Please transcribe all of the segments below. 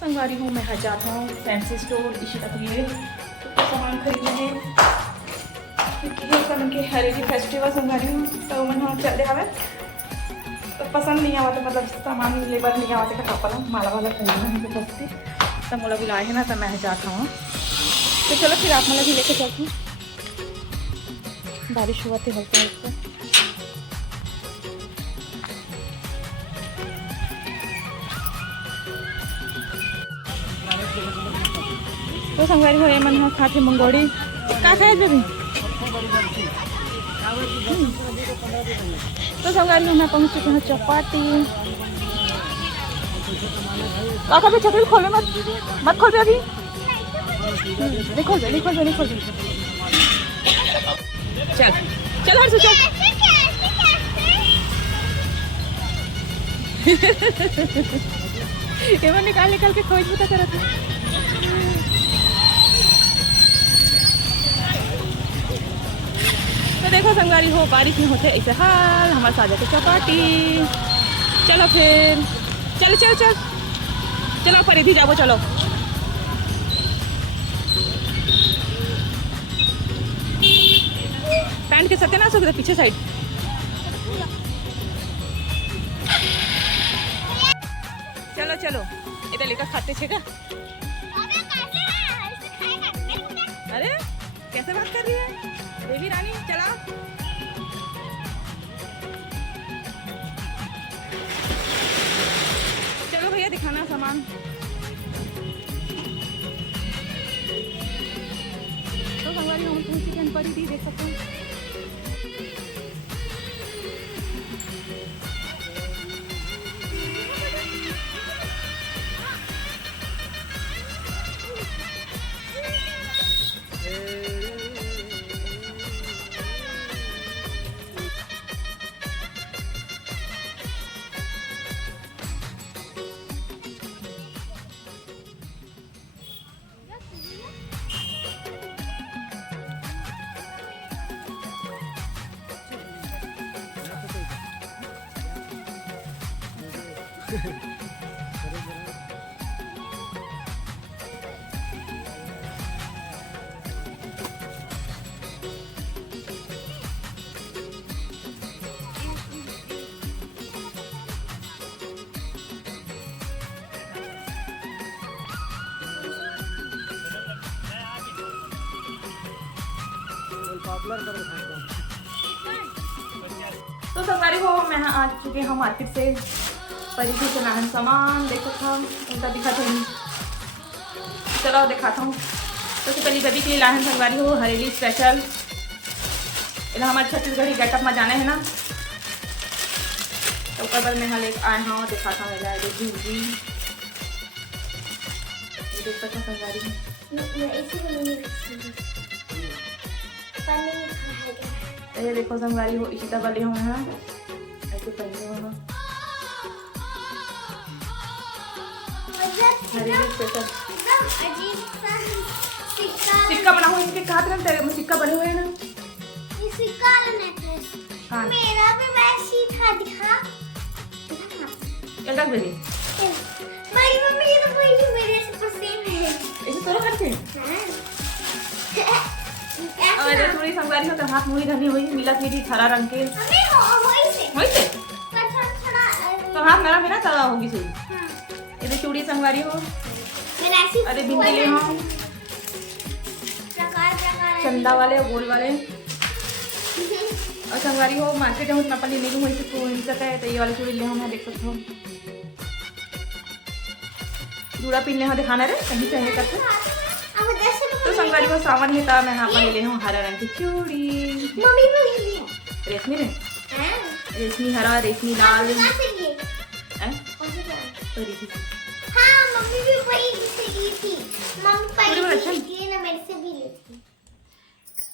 संगवारी हूँ मैं हजार हूँ फैंसी स्टोर इसी तक लिए तो सामान खरीदने हैं क्योंकि उनके हरेली फेस्टिवल संगवारी हूँ तो मैंने वहाँ चल रहा है तो पसंद नहीं आवा तो मतलब सामान लेबर नहीं आवा तो कपड़ा माला वाला खरीदना है तो बस्ती तब मोला बुलाए है ना तो मैं जाता हूँ तो चलो फिर आप मतलब भी लेके चलती हूँ। बारिश हुआ थी हल्का हल्का तो संगवारी हो मन हाँ खाते मंगोड़ी का खाए बेबी तो संगवारी हो मैं पहुँच चुकी हूँ चौपाटी काका भी चक्कर खोले मत खोल दे अभी देखो चल चल हर चल ये निकाल के खोज पता कर तो देखो संगवारी हो बारिश में होते ऐसे हाल हमारे साथ जाते चौपाटी चलो फिर चलो परिधि जाओ चलो पैंट के सत्यानाश हो गया पीछे साइड चलो इधर लेकर खाते छेगा अरे कैसे बात कर रही है देवी रानी चला चलो भैया दिखाना सामान तो संगवारी हम चिकन पड़ी थी देख सकते हैं तो संगवारी हो मैं आ चुके हैं मार्केट से परिधि से लाना सामान देखो था उनका दिखाता हूँ चलो दिखाता हूँ। तो पहले बेबी के लिए लाहन संगवारी हो हरेली स्पेशल इधर हमारे छत्तीसगढ़ी गेटअप में जाना है ना तो ऊपर में यहाँ लेकर आए हाँ दिखाता हूँ जूजी देख सकते संगवारी ये देखो संगवारी हो इशिता वाले हुए हैं ऐसे पहने हुए हैं सिक्का बना हुआ इनके हाथ में तेरे में सिक्का बने हुए हैं ना ये सिक्का नेकलेस हाँ मेरा भी वैसी था दिखा रख दे भाई मम्मी ये तो वही मेरे से सेम है ऐसे तो करते हां और थोड़ी संगवारी हो तो हाथ मुड़ी धनी हुई मिला थी हरा रंग के वही से तो हाथ मेरा भी ना तो होगी सही ये चूड़ी संगवारी हो अरे बिंदी ले हाँ चंदा वाले और गोल वाले और संगवारी हो मार्केट में अपन ले लूँ वैसे तो नहीं सकता है तो ये वाली चूड़ी ले हम देख सकते हो जूड़ा पिन ले हाँ दिखाना रे कहीं चाहिए करते तो संगवारी को सावन में था मैं यहाँ पर ले हूँ हरा रंग की चूड़ी रेशमी में रेशमी हरा रेशमी लाल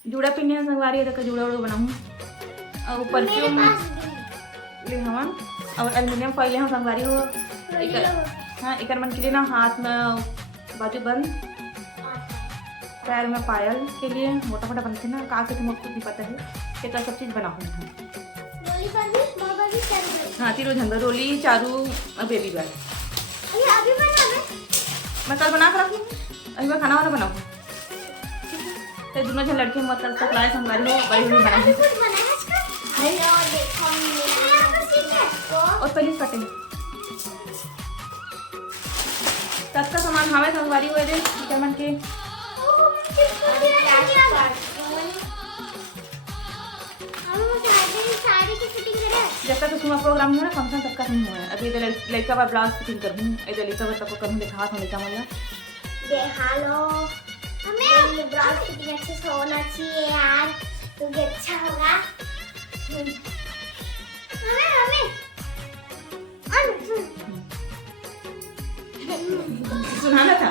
जूड़ा पिन्ने संगवारी है जूड़ा उड़ा बनाऊँ और परफ्यूम ले हम और एल्युमिनियम फॉइल ले हम संगवारी हो हाँ एक मन के लिए ना हाथ में बाजू बंद पैर में पायल के लिए मोटा मोटा बनते ना कहा से तुमको भी पता है कि तो सब चीज़ बना हुआ है हाँ तीरों झंडा रोली चारू और बेबी बैग मैं कल बना कर रखूँ, अभी मैं खाना वाना बनाऊँ। तो दोनों जन लड़के मत कल तक लाए संगवारी हो बड़ी बड़ी बनाई कुछ बनाया इसका? नहीं और देखो यहाँ पर सीट है और पनीर कटेंगे तब का सामान हमें संगवारी हुए थे क्या मन के साड़ी की फिटिंग करे जब तक उसमें प्रोग्राम नहीं हो ना फंक्शन तब का नहीं हुआ है। अभी इधर लड़का बार ब्लाउज फिटिंग कर दूँ, इधर लड़का बार तक को करूँ दिखा था लड़का वाला हेलो हमें ब्लाउज फिटिंग अच्छे से होना चाहिए यार, तो ये अच्छा होगा। हमें सुनाना था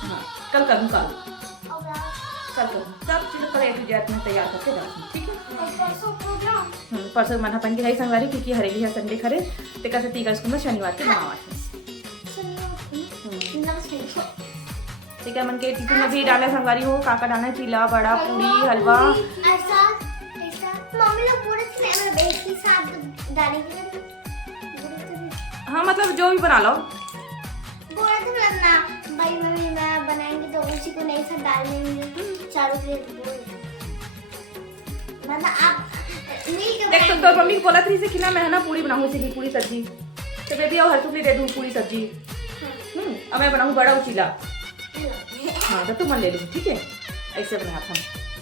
हाँ, कल करूँ कल करूँ सब चीज़ पर एक जात में तैयार करके रखूँ, ठीक है। परसों माथा पहन के है संगवारी क्योंकि हरेली है संडे खरे ते कैसे तीका स्कूल में शनिवार के बनावा ठीक है। मन के टिफिन में भी डाले संगवारी हो काका डालना है चीला बड़ा पूरी हलवा ऐसा ऐसा मम्मी लोग पूरे फ्लेवर बेच के साथ डालेंगे। हाँ मतलब जो भी बना लो बोला था ना भाई मम्मी मैं बनाएंगे तो उसी को नहीं सब डाल देंगे चारों प्लेट मतलब आप देख तो मम्मी को बोला थी से कि ना मैं ना पूरी बनाऊँ इसी की पूरी सब्जी तो बेबी और हर चुपड़ी दे दूँ पूरी सब्जी अब मैं बनाऊँ बड़ा चीला हाँ तो तुम मन ले लूँ ठीक है ऐसे बना था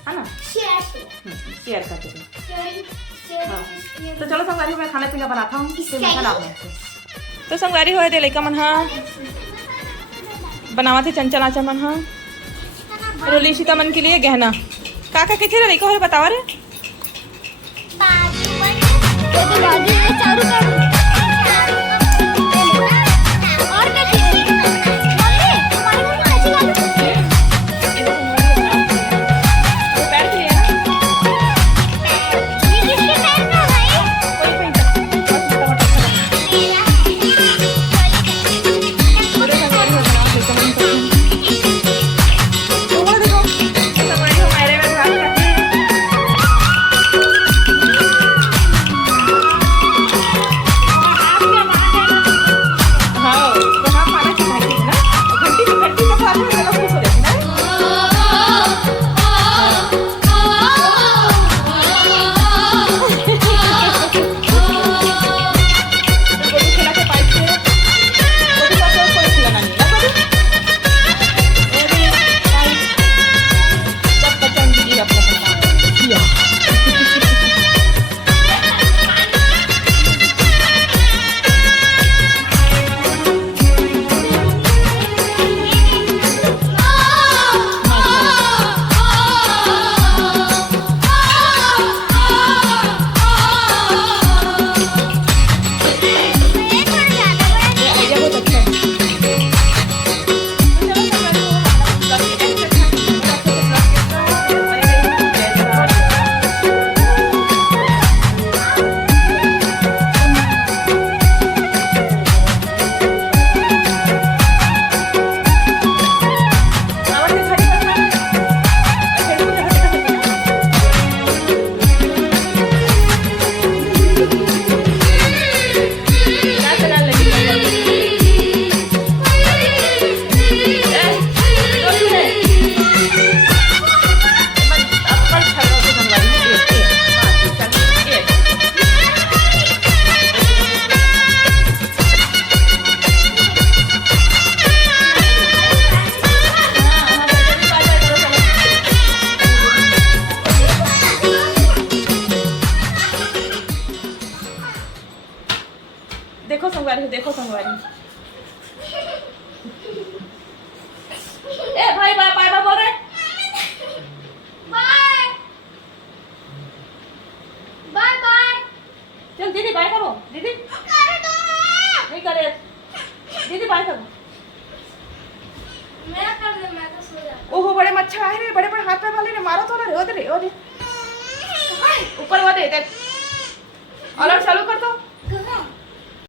है ना शेयर करके दूँ हाँ तो चलो संगवारी मैं खाना पीना बनाता हूँ फिर मैं खाना तो संगवारी हो दे लड़का मन हाँ बनावा थे चंचल आचा मन हाँ रोली सीता मन के लिए गहना काका किथे लड़का हो बतावा रे देखो संगवारी ए भाई बाय बाय बाय बोल रहे बाय बाय बाय चल दीदी बाय करो दीदी कर दो नहीं करे दीदी बाय करो मैं कर दे मैं तो सो जाता ओहो बड़े मच्छर आए रे बड़े बड़े हाथ पैर वाले ने मारो तो रे ओ दे ऊपर वो दे अलर्ट चालू कर दो